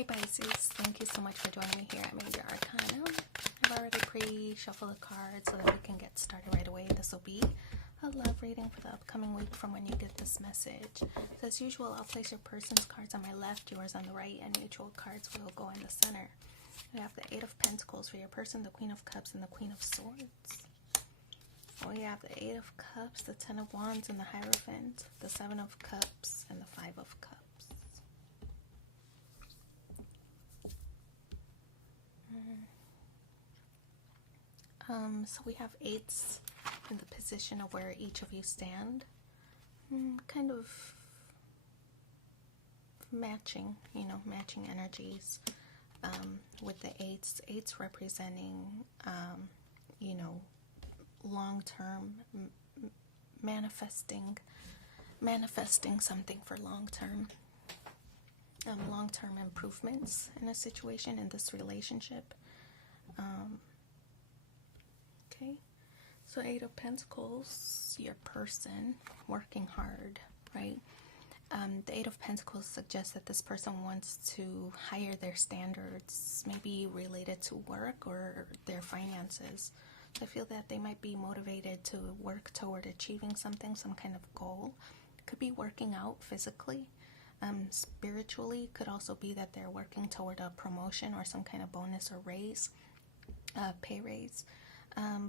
Hey Pisces, thank you so much for joining me here at Major Arcana. I've already pre-shuffled the cards so that we can get started right away. This will be a love reading for the upcoming week from when you get this message. So as usual, I'll place your person's cards on my left, yours on the right, and mutual cards will go in the center. We have the Eight of Pentacles for your person, the Queen of Cups, and the Queen of Swords. We have the Eight of Cups, the Ten of Wands, and the Hierophant, the Seven of Cups, and the Five of Cups. So we have eights in the position of where each of you stand. Kind of matching, matching energies with the eights. Eights representing, long-term manifesting something for long-term improvements in a situation, in this relationship. Okay, so Eight of Pentacles, your person working hard, right? The Eight of Pentacles suggests that this person wants to higher their standards, maybe related to work or their finances. So I feel that they might be motivated to work toward achieving something, some kind of goal. It could be working out physically. Spiritually, could also be that they're working toward a promotion or some kind of bonus or raise, pay raise.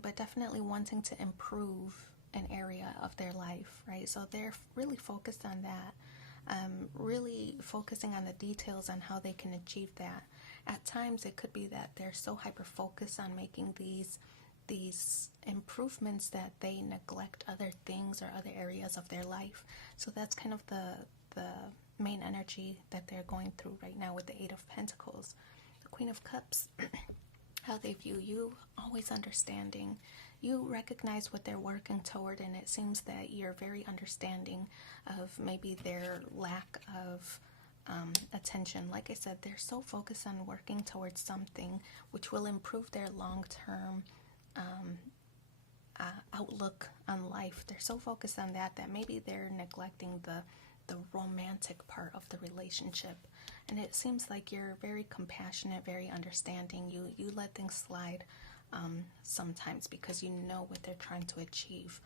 But definitely wanting to improve an area of their life, right? So they're really focused on that, really focusing on the details on how they can achieve that. At times, it could be that they're so hyper-focused on making these improvements that they neglect other things or other areas of their life. So that's kind of the main energy that they're going through right now with the Eight of Pentacles. The Queen of Cups, how they view you, always understanding. You recognize what they're working toward, and it seems that you're very understanding of maybe their lack of attention. Like I said, they're so focused on working towards something which will improve their long-term outlook on life. They're so focused on that maybe they're neglecting the romantic part of the relationship. And it seems like you're very compassionate, very understanding. You let things slide sometimes because you know what they're trying to achieve.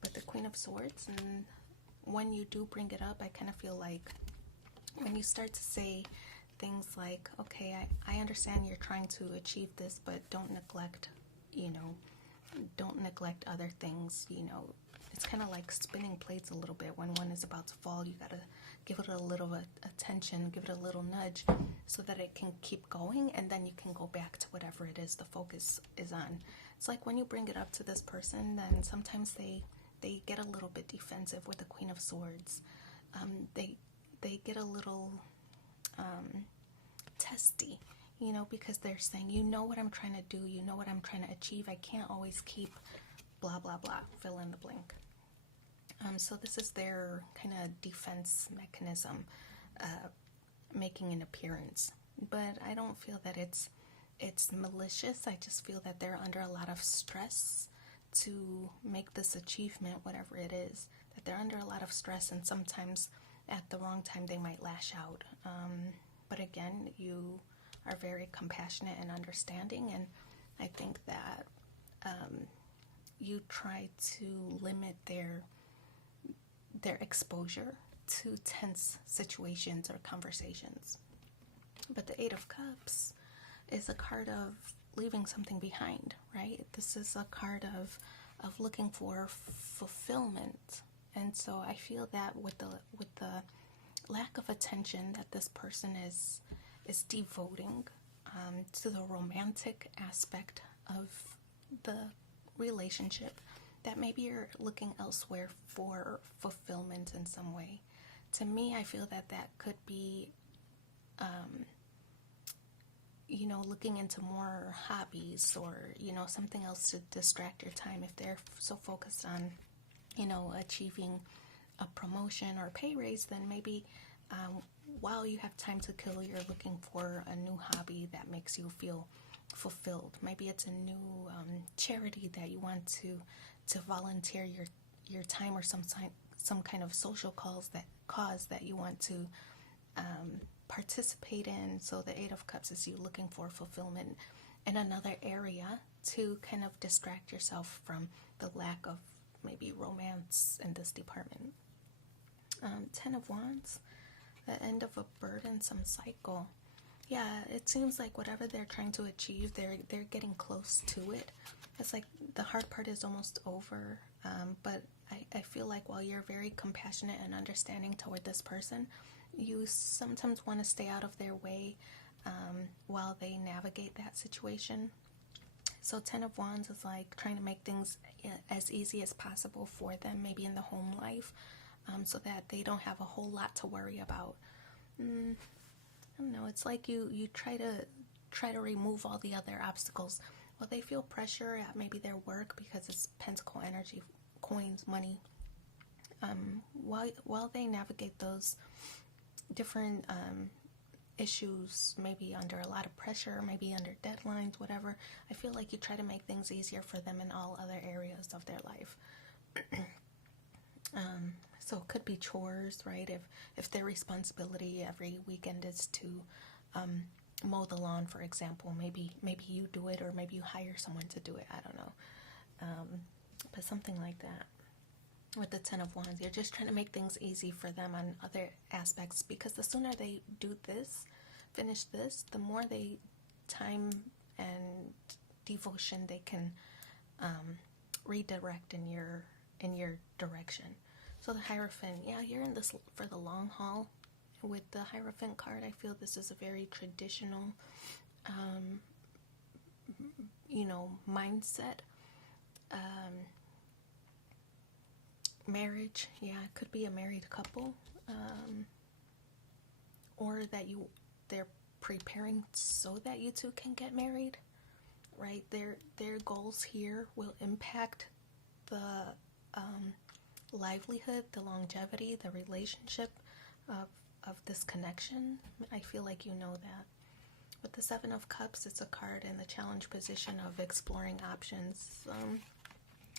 But the Queen of Swords, and when you do bring it up, I kind of feel like when you start to say things like, okay, I understand you're trying to achieve this, but don't neglect other things. It's kind of like spinning plates a little bit. When one is about to fall, you gotta give it a little attention, give it a little nudge so that it can keep going, and then you can go back to whatever it is the focus is on. It's like when you bring it up to this person, then sometimes they get a little bit defensive with the Queen of Swords. They get a little testy, because they're saying, you know what I'm trying to do, you know what I'm trying to achieve. I can't always keep blah, blah, blah, fill in the blank. So this is their kind of defense mechanism making an appearance. But I don't feel that it's malicious. I just feel that they're under a lot of stress to make this achievement, whatever it is, that they're under a lot of stress, and sometimes at the wrong time they might lash out. But again, you are very compassionate and understanding, and I think that you try to limit their exposure to tense situations or conversations. But the Eight of Cups is a card of leaving something behind, right? This is a card of looking for fulfillment. And so I feel that with the lack of attention that this person is devoting to the romantic aspect of the relationship, that maybe you're looking elsewhere for fulfillment in some way. To me, I feel that could be looking into more hobbies or something else to distract your time. If they're so focused on achieving a promotion or pay raise, then maybe while you have time to kill, you're looking for a new hobby that makes you feel fulfilled. Maybe it's a new charity that you want to volunteer your time, or some kind of social cause that you want to participate in. So the Eight of Cups is you looking for fulfillment in another area to kind of distract yourself from the lack of maybe romance in this department. Ten of Wands, the end of a burdensome cycle. Yeah, it seems like whatever they're trying to achieve, they're getting close to it. It's like the hard part is almost over, but I feel like while you're very compassionate and understanding toward this person, you sometimes want to stay out of their way while they navigate that situation. So 10 of Wands is like trying to make things as easy as possible for them, maybe in the home life, so that they don't have a whole lot to worry about. I don't know, it's like you try to remove all the other obstacles. Well, they feel pressure at maybe their work because it's Pentacle energy, coins, money. While they navigate those different issues, maybe under a lot of pressure, maybe under deadlines, whatever, I feel like you try to make things easier for them in all other areas of their life. So it could be chores, right? If their responsibility every weekend is to mow the lawn, for example, maybe you do it, or maybe you hire someone to do it. I don't know, but something like that. With the 10 of Wands, you're just trying to make things easy for them on other aspects, because the sooner they do this, finish this, the more time and devotion they can redirect in your direction. So the Hierophant, yeah, you're in this for the long haul. With the Hierophant card, I feel this is a very traditional, mindset. Marriage, yeah, it could be a married couple, or that they're preparing so that you two can get married, right? Their goals here will impact the livelihood, the longevity, the relationship of this connection. I feel like you know that. With the Seven of Cups, it's a card in the challenge position of exploring options.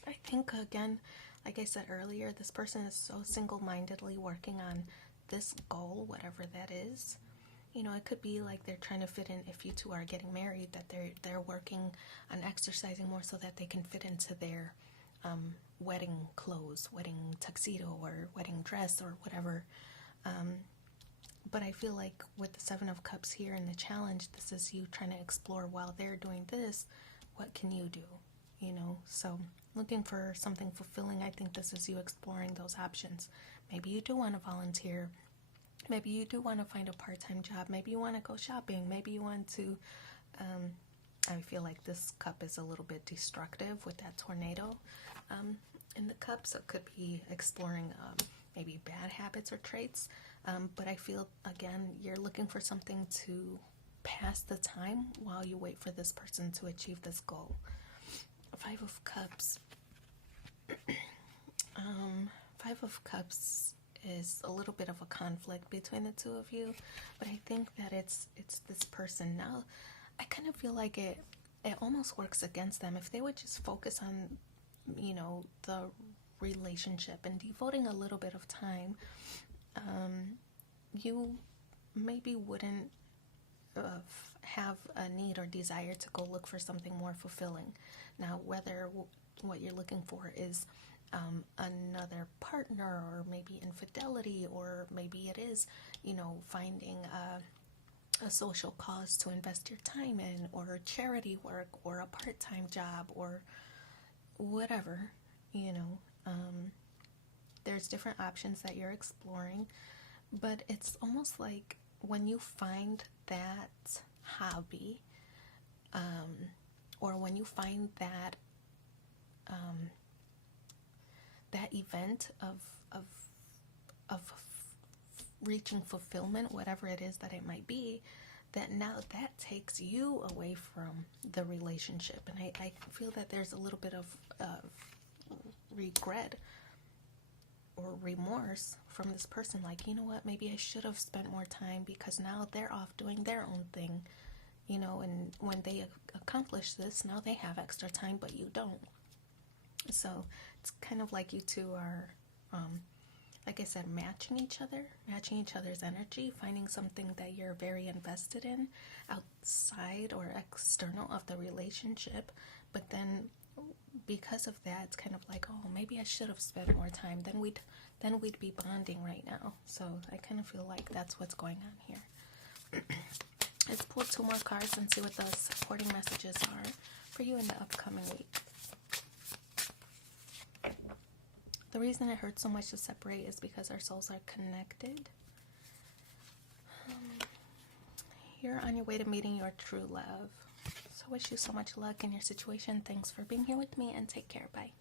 I think, again, like I said earlier, this person is so single-mindedly working on this goal, whatever that is. It could be like they're trying to fit in, if you two are getting married, that they're working on exercising more so that they can fit into their wedding clothes, wedding tuxedo, or wedding dress, or whatever. But I feel like with the Seven of Cups here in the challenge, this is you trying to explore while they're doing this, what can you do? So looking for something fulfilling, I think this is you exploring those options. Maybe you do want to volunteer. Maybe you do want to find a part-time job. Maybe you want to go shopping. Maybe you want to, I feel like this cup is a little bit destructive with that tornado in the cup. So it could be exploring maybe bad habits or traits. But I feel, again, you're looking for something to pass the time while you wait for this person to achieve this goal. Five of Cups. Five of Cups is a little bit of a conflict between the two of you, but I think that it's this person. Now, I kind of feel like it almost works against them. If they would just focus on, the relationship and devoting a little bit of time, you maybe wouldn't have a need or desire to go look for something more fulfilling. Now, whether what you're looking for is another partner, or maybe infidelity, or maybe it is, finding a social cause to invest your time in, or charity work, or a part-time job, or whatever, there's different options that you're exploring. But it's almost like when you find that hobby, or when you find that that event of reaching fulfillment, whatever it is that it might be, that now that takes you away from the relationship. And I feel that there's a little bit of regret or remorse from this person, like, you know what, maybe I should have spent more time, because now they're off doing their own thing, and when they accomplish this, now they have extra time, but you don't. So it's kind of like you two are like I said, matching each other's energy, finding something that you're very invested in outside or external of the relationship. But then because of that, it's kind of like, oh, maybe I should have spent more time. Then we'd be bonding right now. So I kind of feel like that's what's going on here. Let's pull 2 more cards and see what the supporting messages are for you in the upcoming week. The reason it hurts so much to separate is because our souls are connected. You're on your way to meeting your true love. So I wish you so much luck in your situation. Thanks for being here with me, and take care. Bye.